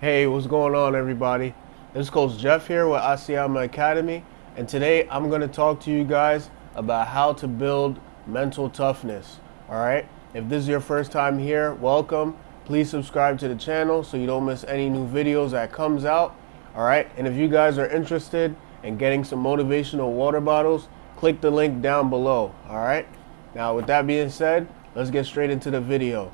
Hey, what's going on, everybody? This is Coach Jeff here with Asiyama Academy, and today I'm going to talk to you guys about how to build mental toughness. All right, if this is your first time here, welcome. Please subscribe to the channel so you don't miss any new videos that comes out. All right, and if you guys are interested in getting some motivational water bottles, click the link down below. All right, now with that being said, let's get straight into the video.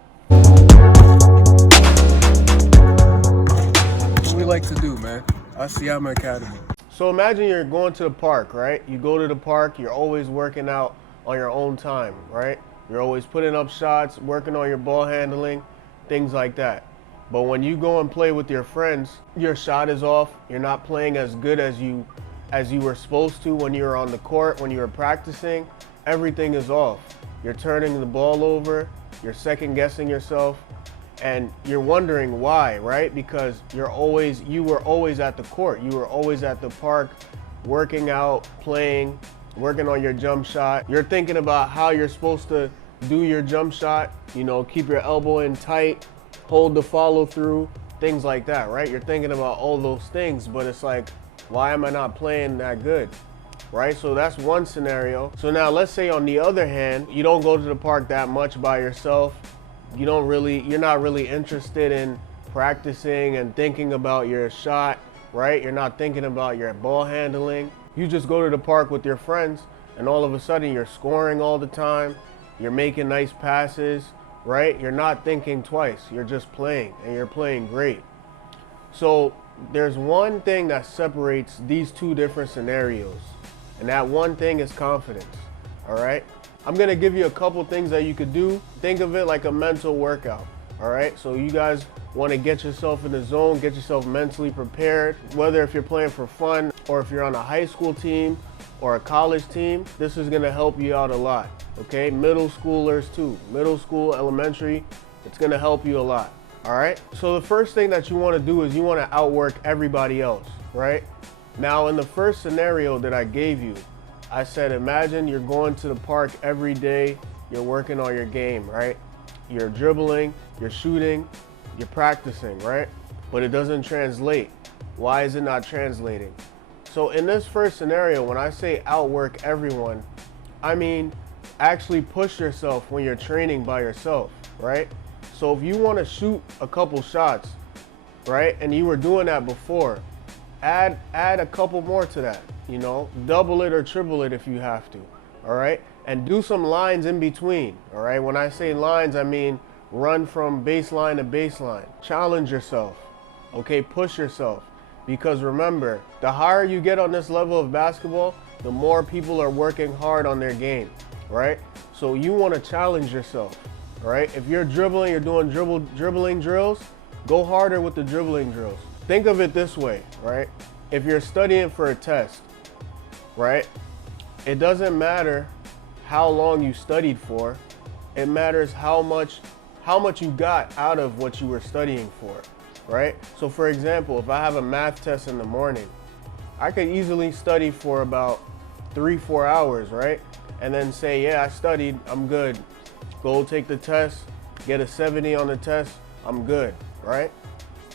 What we like to do, man. Asiyama Academy. So imagine you're going to the park, right? You go to the park, you're always working out on your own time, right? You're always putting up shots, working on your ball handling, things like that. But when you go and play with your friends, your shot is off. You're not playing as good as you were supposed to when you were on the court, when you were practicing. Everything is off. You're turning the ball over, you're second guessing yourself. And you're wondering why, right? Because you were always at the court. You were always at the park, working out, playing, working on your jump shot. You're thinking about how you're supposed to do your jump shot, keep your elbow in tight, hold the follow through, things like that, right? You're thinking about all those things, but it's like, why am I not playing that good? Right? So that's one scenario. So now let's say on the other hand, you don't go to the park that much by yourself. You're not really interested in practicing and thinking about your shot, right? You're not thinking about your ball handling. You just go to the park with your friends and all of a sudden you're scoring all the time. You're making nice passes, right? You're not thinking twice. You're just playing and you're playing great. So there's one thing that separates these two different scenarios, and that one thing is confidence, all right? I'm gonna give you a couple things that you could do. Think of it like a mental workout, all right? So you guys wanna get yourself in the zone, get yourself mentally prepared, whether if you're playing for fun or if you're on a high school team or a college team, this is gonna help you out a lot, okay? Middle schoolers too, middle school, elementary, it's gonna help you a lot, all right? So the first thing that you wanna do is you wanna outwork everybody else, right? Now in the first scenario that I gave you, I said, imagine you're going to the park every day, you're working on your game, right? You're dribbling, you're shooting, you're practicing, right? But it doesn't translate. Why is it not translating? So in this first scenario, when I say outwork everyone, I mean actually push yourself when you're training by yourself, right? So if you want to shoot a couple shots, right, and you were doing that before, add a couple more to that. Double it or triple it if you have to, all right? And do some lines in between, all right? When I say lines, I mean run from baseline to baseline. Challenge yourself, okay? Push yourself. Because remember, the higher you get on this level of basketball, the more people are working hard on their game, right? So you want to challenge yourself, all right? If you're dribbling, you're doing dribbling drills, go harder with the dribbling drills. Think of it this way, right? If you're studying for a test, right? It doesn't matter how long you studied for. It matters how much you got out of what you were studying for, right? So for example, if I have a math test in the morning, I could easily study for about 3-4 hours, right? And then say, yeah, I studied, I'm good. Go take the test, get a 70 on the test, I'm good, right?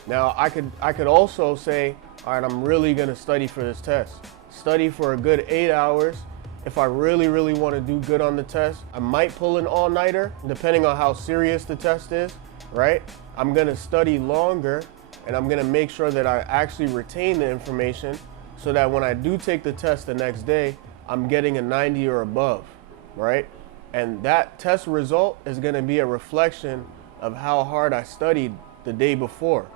Now I could also say, all right, I'm really gonna study for this test. Study for a good 8 hours. If I really, really want to do good on the test, I might pull an all-nighter, depending on how serious the test is, right? I'm gonna study longer, and I'm gonna make sure that I actually retain the information so that when I do take the test the next day, I'm getting a 90 or above, right? And that test result is gonna be a reflection of how hard I studied the day before,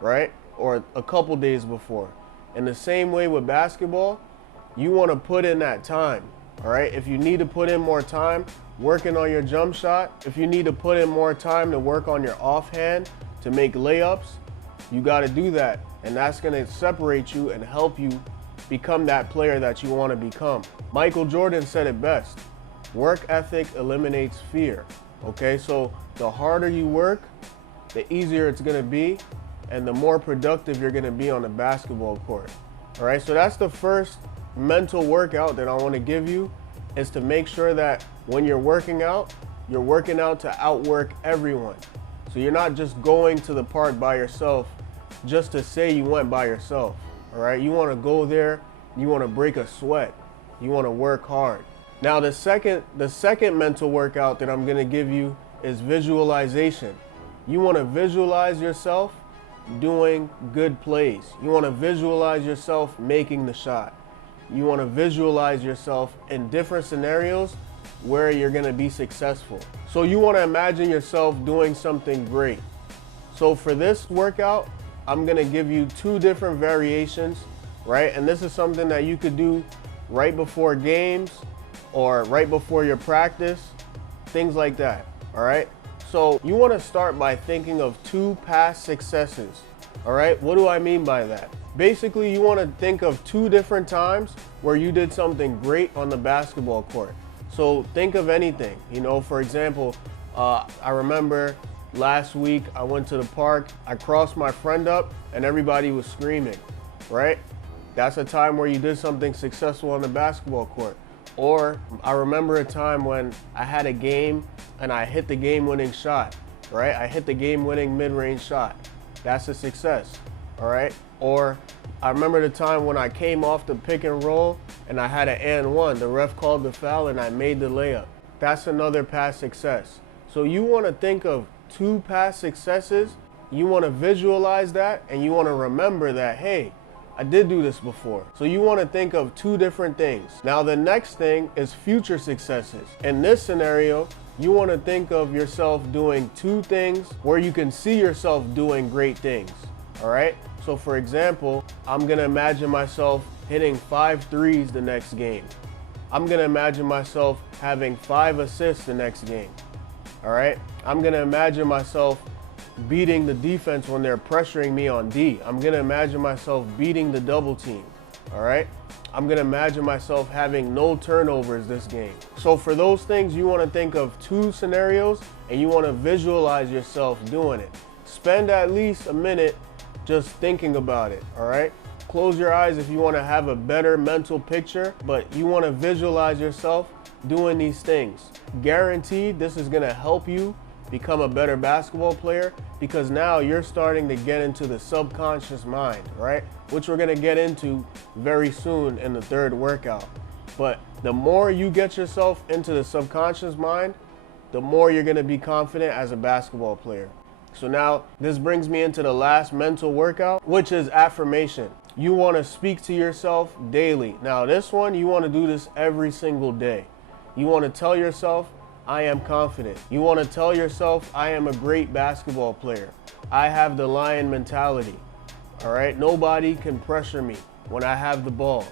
right? Or a couple days before. In the same way with basketball, you want to put in that time, all right? If you need to put in more time working on your jump shot, if you need to put in more time to work on your offhand to make layups, you got to do that. And that's going to separate you and help you become that player that you want to become. Michael Jordan said it best. Work ethic eliminates fear, okay? So the harder you work, the easier it's going to be, and the more productive you're gonna be on the basketball court. All right, so that's the first mental workout that I wanna give you, is to make sure that when you're working out to outwork everyone. So you're not just going to the park by yourself just to say you went by yourself. All right, you want to go there, you want to break a sweat, you want to work hard. Now the second mental workout that I'm going to give you is visualization. You want to visualize yourself doing good plays. You want to visualize yourself making the shot. You want to visualize yourself in different scenarios where you're going to be successful. So you want to imagine yourself doing something great. So for this workout, I'm going to give you 2 different variations, right? And this is something that you could do right before games or right before your practice, things like that, all right? So you want to start by thinking of 2 past successes, all right? What do I mean by that? Basically, you want to think of 2 different times where you did something great on the basketball court. So think of anything, you know, for example, I remember last week I went to the park, I crossed my friend up and everybody was screaming, right? That's a time where you did something successful on the basketball court. Or I remember a time when I had a game and I hit the game-winning shot, right? I hit the game-winning mid-range shot. That's a success, all right? Or I remember the time when I came off the pick and roll and I had an and one. The ref called the foul and I made the layup. That's another past success. So you want to think of 2 past successes. You want to visualize that and you want to remember that, hey, I did do this before. So you want to think of 2 different things. Now the next thing is future successes. In this scenario, you want to think of yourself doing 2 things where you can see yourself doing great things, all right? So for example, I'm going to imagine myself hitting 5 threes the next game. I'm going to imagine myself having 5 assists the next game, all right? I'm going to imagine myself beating the defense when they're pressuring me on D. I'm going to imagine myself beating the double team, all right? I'm going to imagine myself having no turnovers this game. So for those things, you want to think of 2 scenarios and you want to visualize yourself doing it. Spend at least a minute just thinking about it, all right? Close your eyes if you want to have a better mental picture, but you want to visualize yourself doing these things. Guaranteed this is going to help you become a better basketball player because now you're starting to get into the subconscious mind, right? Which we're going to get into very soon in the 3rd workout. But the more you get yourself into the subconscious mind, the more you're going to be confident as a basketball player. So now this brings me into the last mental workout, which is affirmation. You want to speak to yourself daily. Now this one, you want to do this every single day. You want to tell yourself, I am confident. You want to tell yourself, I am a great basketball player. I have the lion mentality. All right, nobody can pressure me when I have the ball.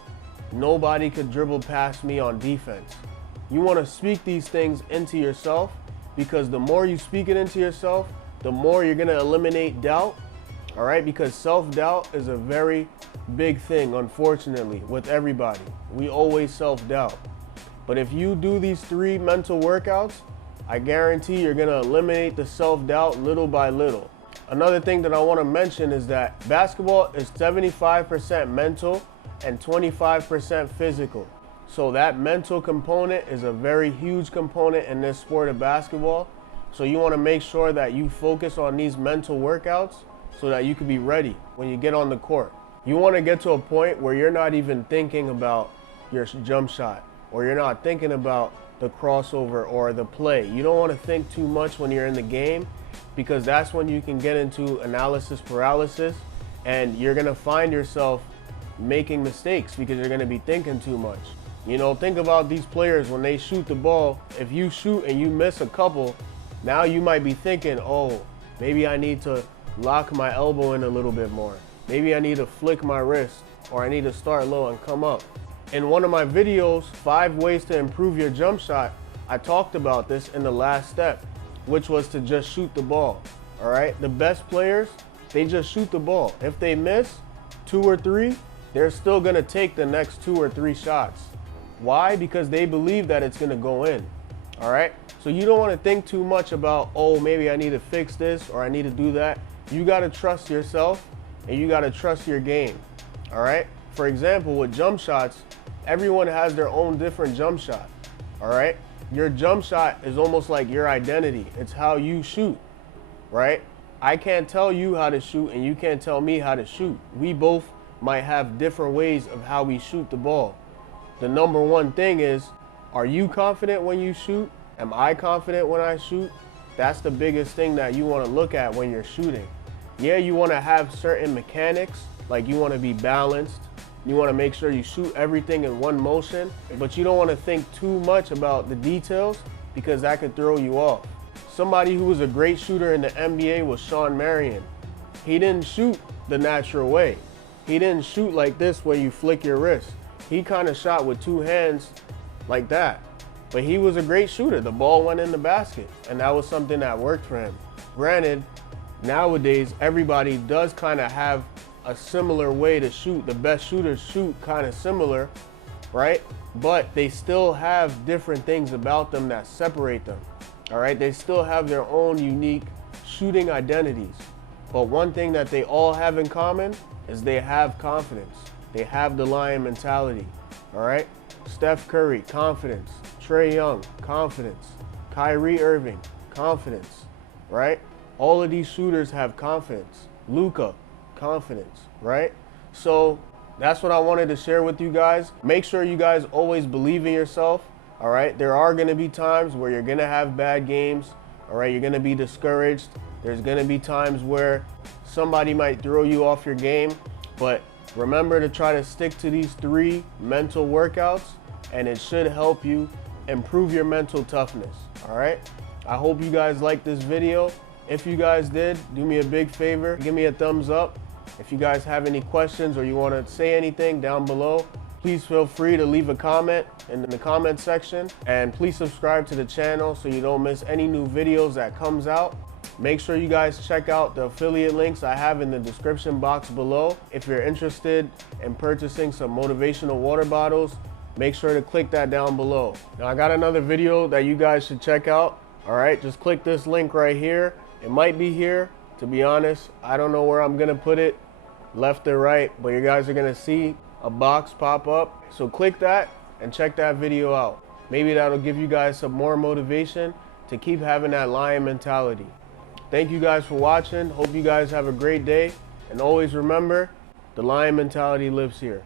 Nobody could dribble past me on defense. You want to speak these things into yourself because the more you speak it into yourself, the more you're going to eliminate doubt. All right, because self-doubt is a very big thing, unfortunately, with everybody. We always self-doubt. But if you do these 3 mental workouts, I guarantee you're going to eliminate the self-doubt little by little. Another thing that I want to mention is that basketball is 75% mental and 25% physical. So that mental component is a very huge component in this sport of basketball. So you want to make sure that you focus on these mental workouts so that you can be ready when you get on the court. You want to get to a point where you're not even thinking about your jump shot, or you're not thinking about the crossover or the play. You don't want to think too much when you're in the game because that's when you can get into analysis paralysis and you're going to find yourself making mistakes because you're going to be thinking too much. You know, think about these players when they shoot the ball. If you shoot and you miss a couple, now you might be thinking, oh, maybe I need to lock my elbow in a little bit more. Maybe I need to flick my wrist, or I need to start low and come up. In one of my videos, 5 ways to improve your jump shot, I talked about this in the last step, which was to just shoot the ball, all right? The best players, they just shoot the ball. If they miss 2 or 3, they're still gonna take the next 2 or 3 shots. Why? Because they believe that it's gonna go in, all right? So you don't wanna think too much about, oh, maybe I need to fix this or I need to do that. You gotta trust yourself and you gotta trust your game, all right? For example, with jump shots, everyone has their own different jump shot, all right? Your jump shot is almost like your identity. It's how you shoot, right? I can't tell you how to shoot and you can't tell me how to shoot. We both might have different ways of how we shoot the ball. The number one thing is, are you confident when you shoot? Am I confident when I shoot? That's the biggest thing that you want to look at when you're shooting. Yeah, you want to have certain mechanics, like you want to be balanced. You want to make sure you shoot everything in one motion, but you don't want to think too much about the details because that could throw you off. Somebody who was a great shooter in the NBA was Shawn Marion. He didn't shoot the natural way. He didn't shoot like this where you flick your wrist. He kind of shot with two hands like that. But he was a great shooter. The ball went in the basket, and that was something that worked for him. Granted, nowadays, everybody does kind of have a similar way to shoot. The best shooters shoot kind of similar, right? But they still have different things about them that separate them, all right? They still have their own unique shooting identities. But one thing that they all have in common is they have confidence. They have the lion mentality, all right? Steph Curry, confidence. Trae Young, confidence. Kyrie Irving, confidence, right? All of these shooters have confidence. Luka, confidence, right? So that's what I wanted to share with you guys. Make sure you guys always believe in yourself, all right? There are gonna be times where you're gonna have bad games, all right? You're gonna be discouraged. There's gonna be times where somebody might throw you off your game, but remember to try to stick to these 3 mental workouts, and it should help you improve your mental toughness, all right? I hope you guys liked this video. If you guys did, do me a big favor, give me a thumbs up. If you guys have any questions or you want to say anything down below, please feel free to leave a comment in the comment section, and please subscribe to the channel so you don't miss any new videos that comes out. Make sure you guys check out the affiliate links I have in the description box below. If you're interested in purchasing some motivational water bottles, make sure to click that down below. Now I got another video that you guys should check out. All right, just click this link right here. It might be here, to be honest. I don't know where I'm gonna put it, left or right, but you guys are gonna see a box pop up. So click that and check that video out. Maybe that'll give you guys some more motivation to keep having that lion mentality. Thank you guys for watching. Hope you guys have a great day. And always remember, the lion mentality lives here.